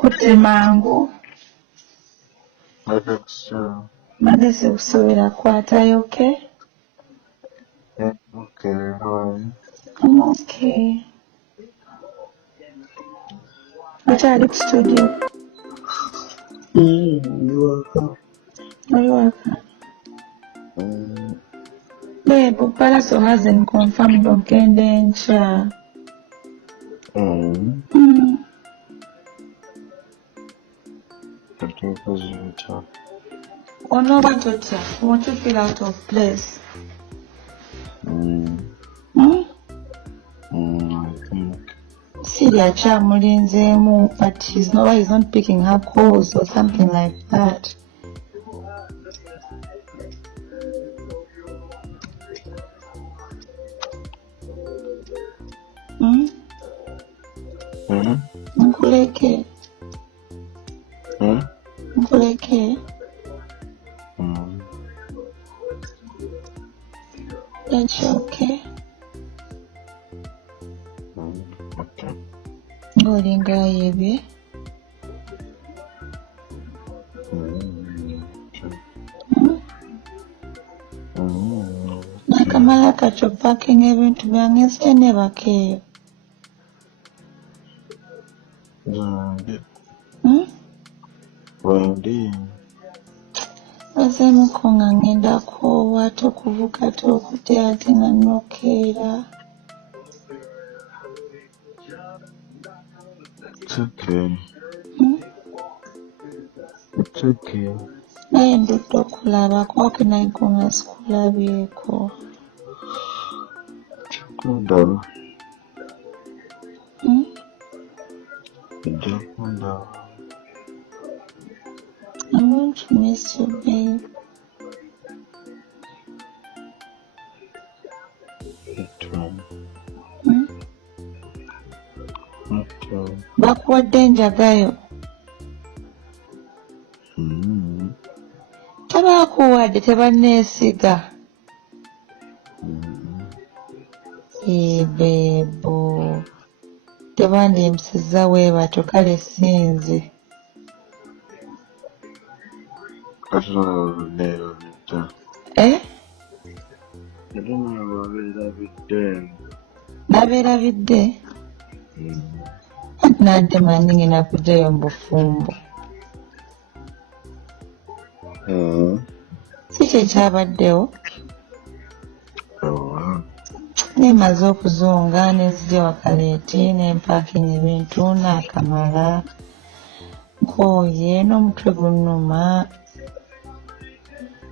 Okutte mangu. Magezi kusuubira kwatayo, okay? Yeah, okay, how are you? I'm okay. Okyali ku studio? You're welcome. Oli waka? Babe, Palaso hasn't confirmed ogenda enkya. Onooba totya? Won't you feel out of place? I think. Siri akyamulinzeemu, but he's not picking her calls or something like that. Nkuleke. Nkuleke. That's okay. Okay. Ng'olinga yebye. Nakamala kacho packing ebintu byange nzite nebakeeyo. Bazeemuko nga ngenda koowa tokuvuga tokute ate nga nokeera. It's okay. It's okay. Naye ndudde okulabako ake nayiko nga sikulabyeko. Kundaba. Ojja kundaba. I'm going to miss you, babe. Bakuwadde njagayo. Tebakuwadde tebanneesiga. Beebo. Tebandiyempisiza weebatyo kale sinze. Nabeerabidde? Nadde manyi ngenda kujjayo mu bufumbo. Si kye kyabaddewo? Nemaze okuzunga nenzija wakaleeti nempaakinga ebintu naakamala. Nkooye n'omutwe gunnuma.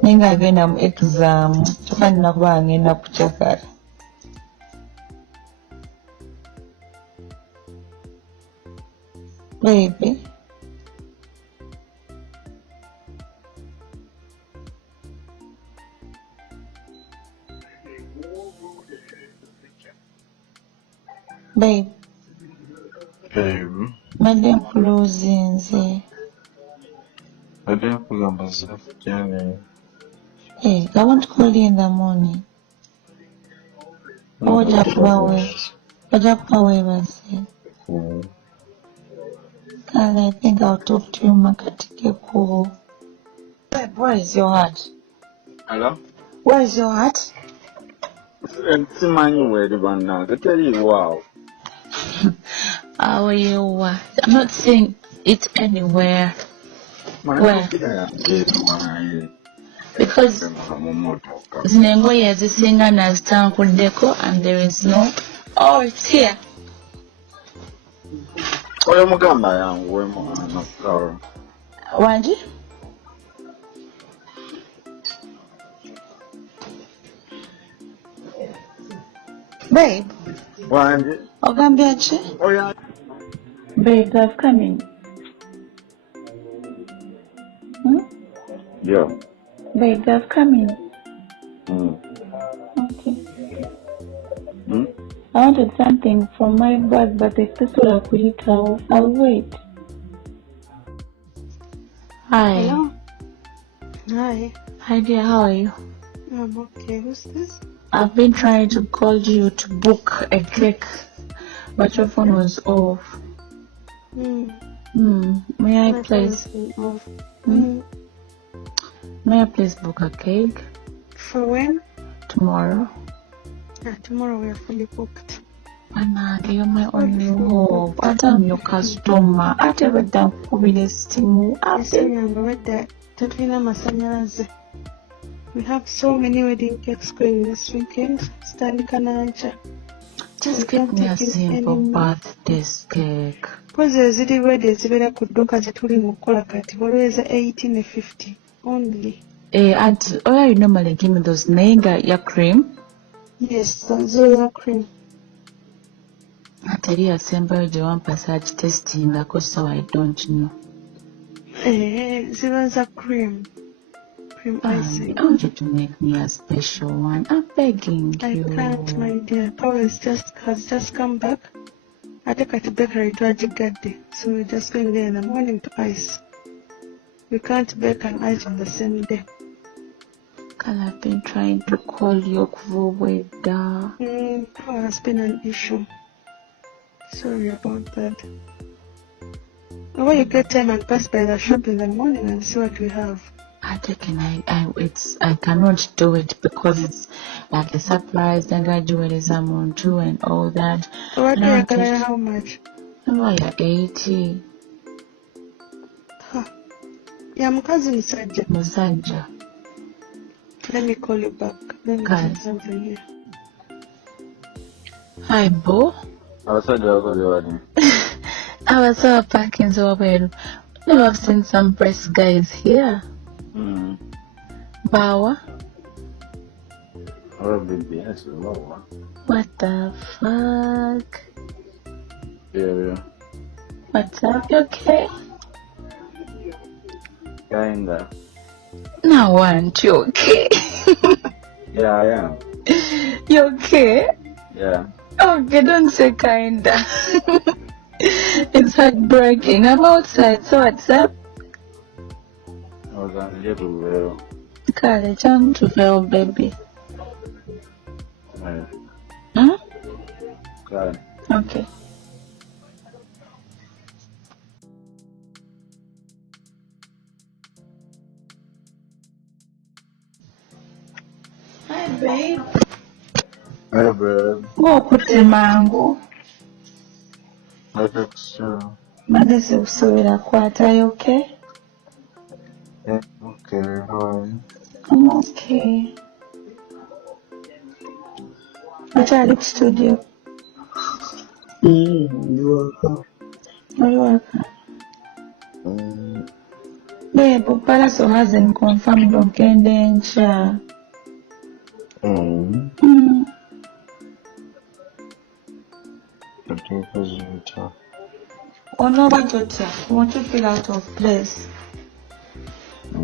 Naye ng'agenda mu exam kyokka nina kuba ngenda kukyakala. Baby. Babe. Mbadde nkuluuzinze. Mbadde nkugamba zafujjane. Hey, I want to call you in the morning. Ojja kuba weebaze. God, I think I'll talk to you Makatikeko. Babe, where is your heart? Hello? Where is your heart? Simanyi weri bannange teriiwaawo. I'm not saying it anywhere. Where? Because zino engoye ezisinga nazitankuddeko and there is no. Oh, it's here. Oyo mugamba yangu mwana Carol. Wanji? Babe. Wanji? Ogambye ki? Oya. Babe, I've come in. Yeah. Babe, I've come in. Okay. I wanted something from my bag, but I still couldn't tell. I'll wait. Hi. Hello. Hi. Hi dear, how are you? I'm okay. Who's this? I've been trying to call you to book a cake, but your phone was off. May I please? May I please book a cake? For when? Tomorrow. Tomorrow we are fully booked. Anake, you're my only hope. I'm your customer. I never done publicity. We have so many wedding cakes going this weekend. Just give me a simple birthday cake. Because there's a wedding, it's could look at it in Mukolakati. Always 18 and 50 only. And you normally give me those nega ya cream? Yes, those are cream. I tell you, assemble the one passage testing because so I don't know. Those are cream. Cream icing. I want you to make me a special one. I'm begging you. I can't, my dear. Paul has just come back. I take her to bakery to Ajigade. So we're just going there in the morning to ice. We can't bake and ice on the same day. I've been trying to call you for weather. Power has been an issue. Sorry about that. When you get time and pass by the shop in the morning and see what we have. I cannot do it because it's like a surprise. I graduate someone too and all that. What do you get? How much? Why 80? Yeah, my cousin is Musanja. Let me call you back. Let me do something here. Hi, Bo. I was parking so well. I've seen some press guys here. Bawa. What the fuck? Yeah. What's up? You okay? Kinda. No, aren't you okay? Yeah, I am. You okay? Yeah. Okay, don't say kinda. It's heartbreaking. I'm outside, so what's up? I was on the little College, I'm to fail, baby. God. Okay. Hi, babe. Hi, babe. Go put mango. I think so. Magazine usubira kwata, are you okay? Yeah, okay. How are you? I'm okay. What are you studio? You're welcome. Are you welcome? Babe, Palace hasn't confirmed Okendencha. Oh no, but you want to feel out of place. I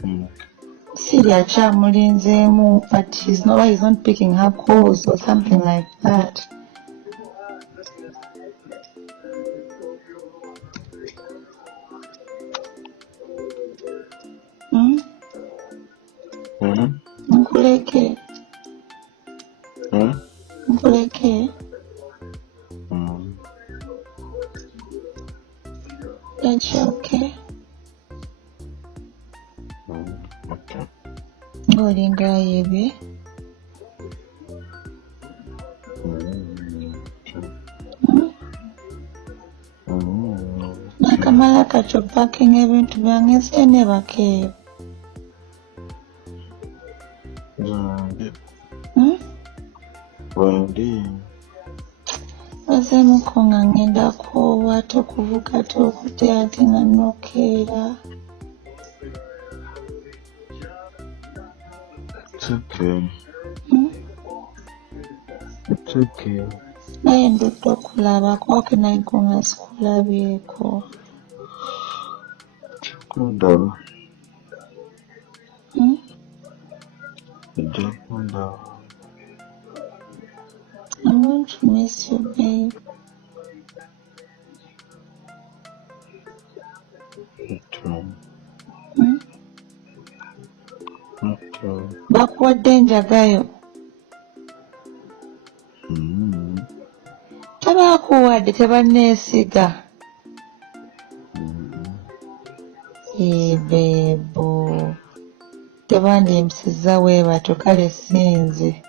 think. Celia Chamulinzemu, but he's not picking her calls or something like that. Nkuleke. Nkuleke. Ain't you okay? Okay. Ngolinga yebe. Nakamala kacho packing ebintu byange sene bakeyo. Basemukonga ngenda koowa tokuvuga tokute ate nga nokeera. It's okay. It's okay. Naye ndudde okulabako ke nayiko nga sikulabyeko. Kikundaba. Kikundaba. I'm going to miss you, babe. Bakuwadde njagayo. Abakuwadde tebanneesiga. Bebo. Tebandiyimisiza weebato kale sinze.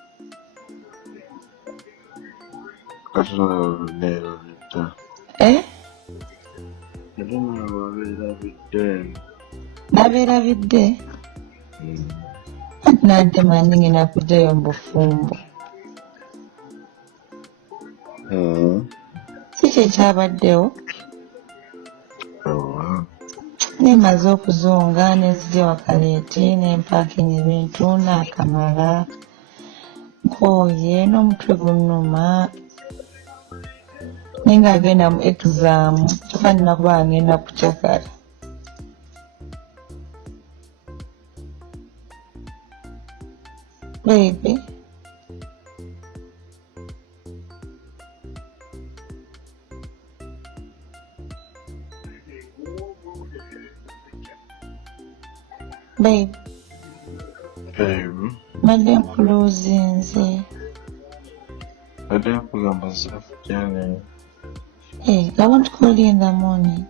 Nabeerabidde? Nadde manyi ngenda kuddayo mu bufumbo. Si kye kyabaddewo? Nemaze okuzunga nezija wakaleeti nempaakinga ebintu naakamala nkooye n'omutwe gunnuma naye ng'agenda mu exam kyokka nina kuba ngenda kucakala. Baby. Babe. Mbadde nkuloozinze. Mbadde nkugamba zafujjane. Hey, I want to call you in the morning.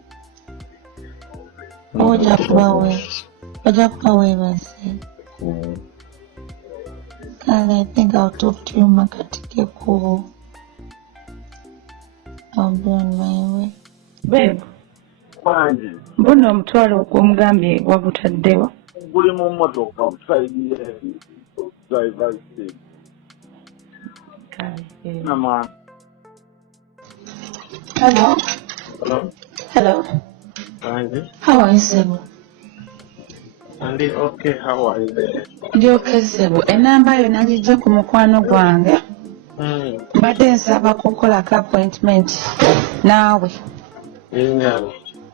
Ojja kuba weebase. And I think I'll talk to you makatike ko. I'll be on my way. Babe. Mbona omutwalo gw'omugambye wagutaddewa? Guli mu mmotoka otusaidire driver seat. Mama. Hello. Hello. How are you, Sebo? I'm okay. How are you? Ndi okay, Sebo. Enamba yo nagijja ku mukwano gwange. Mbadde nsaba kukolako appointment naawe.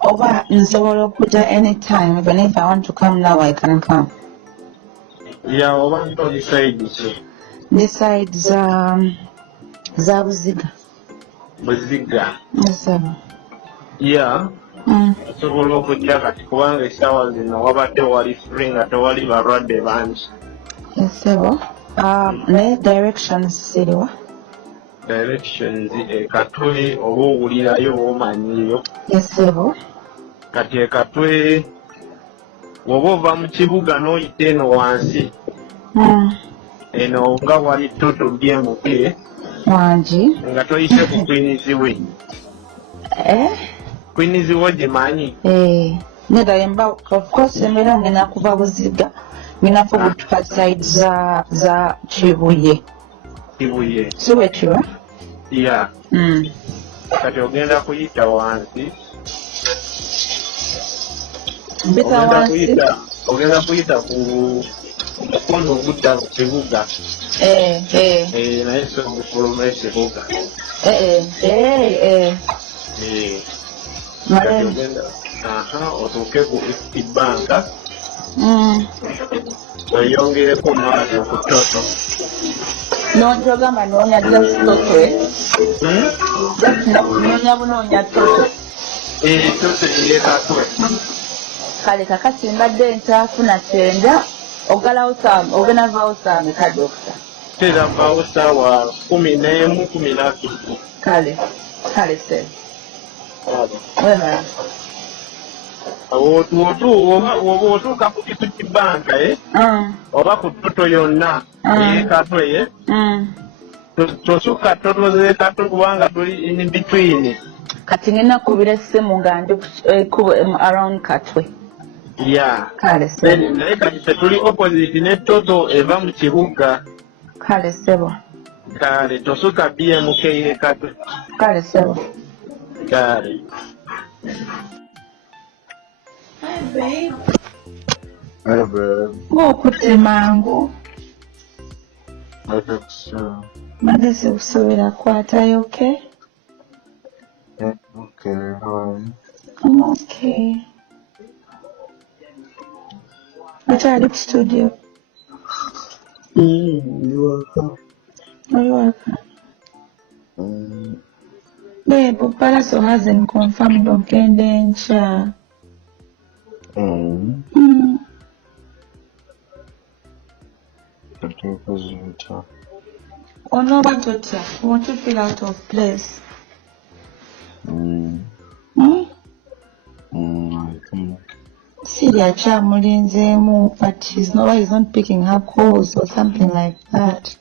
Oba nsobola okujja anytime, even if I want to come now, I can come. Yeah, oba nto decide. Decide za Buziga. Buziga. Nsaba. Yeah. Osobola okujja kati kubanga essaawa zino wabadde wali free nga tewali balwadde bangi. Nsaba. Naye directions siriwa? Directions Katwe oba owulirayo omanyiyo. Nsaba. Kati Katwe woba ova mu kibuga n'oyita eno wansi. Eno nga wali toto byemuke. Wangi. Nga toyise ku Queen's-we. Queen's-we gimanyi? Nedayemba, of course, embeera ngenda kuva Buziga. Ngenda kubutuka side za Kibuye. Kibuye. Si bwe kiba? Yeah. Kati ogenda kuyita wansi. Mpita wansi? Ogenda kuyita ku mukono ogudda mu kibuga. Naye so ogufuluma ekibuga. Kati ogenda otuuke ku Equity Bank. Oyongereko maali ku toto. N'ogamba noonya just toto, just noonya bunoonya toto. Toto ye Katwe. Kale kakati mbadde ntaafuna kyenda ogenda vaawo saawa ka dokita. Tera vaawo ssaawa 11, 12. Kale se. Otuuka ku Equity Bank oba ku toto yonna ey'Ekatwe tosukka toto z'Ekatwe kubanga tuli in between. Kati ngenda kubira essimu nga ndi around Katwe. Yeah. Kale sebo. Naye kati tuli opposite ne toto eva mu kibuga. Kale sebo. Kale tosukka BMK y'Ekatwe. Kale sebo. Kale. Hi babe. Hey babe. Ng'okutte mangu. Mbadde sikusuubira kwatayo, okay? Yeah, okay, how are you? I'm okay. Okyali ku studio? You welcome. You're welcome. Babe, Palaso hasn't confirmed ogende enkya. Onooba totya? Won't you feel out of place? Syria kyamulinzeemu, but he's not picking her calls or something like that.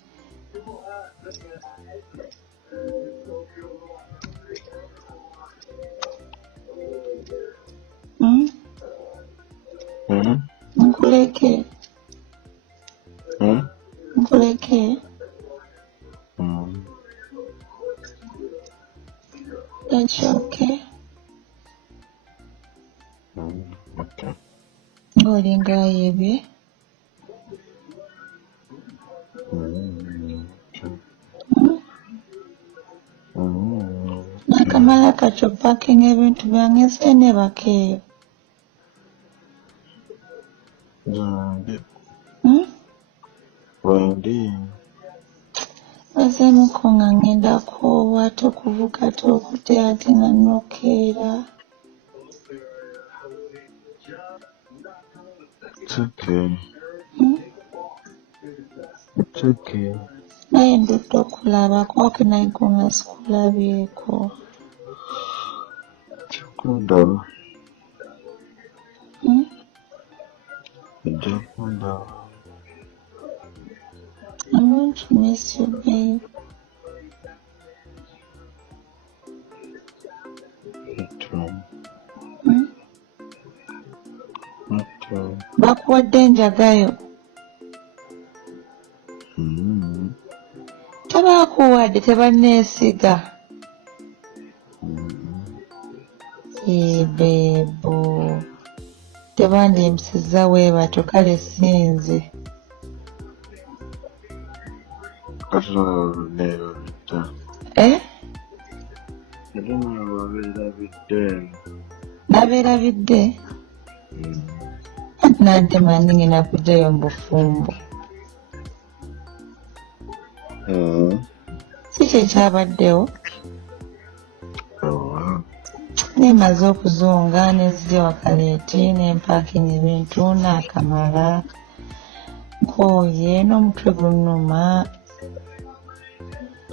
Nkuleke. That's okay. Okay. Ngolinga yebye. Nakamala kacho packing ebintu byange sene bakeyo. Bazemuko nga ngenda koowa tokuvuga tokute ate nga nokeera. It's okay. It's okay. Naye ndudde okulaba kwake nayiko nga sikulabyeko. Kundaba. Ojja kundaba. I'm going to miss you, babe. Bakuwadde njagayo. Tebakuwadde tebanneesiga. Beebo. Tebandiyempisiza weebato kale sinze. Nabeerabidde? Nante mandi ngenda kujjayo mu bufumbo. Si kye kyabaddewo. Nemaze okuzunga nezija wakaleeti nempaakinga ebintu naakamala. Nkooye n'omutwe gunnuma.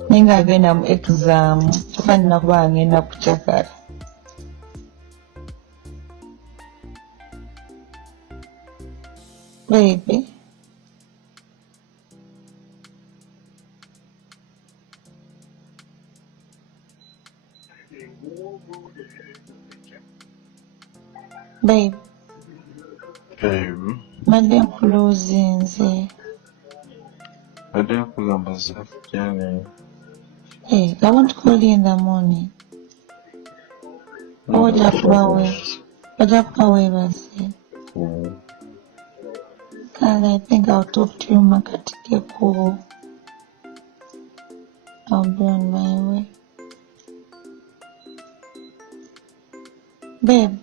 Ninga agenda mu exam. Kyokka nina kuba ngenda kukyakala. Baby. Babe. Madde nkuluuzinze. Madde nkugamba zafujjane. Hey, I want to call you in the morning. Ojja kuba weebase. God, I think I'll talk to you Makatikeko. I'll be on my way. Babe.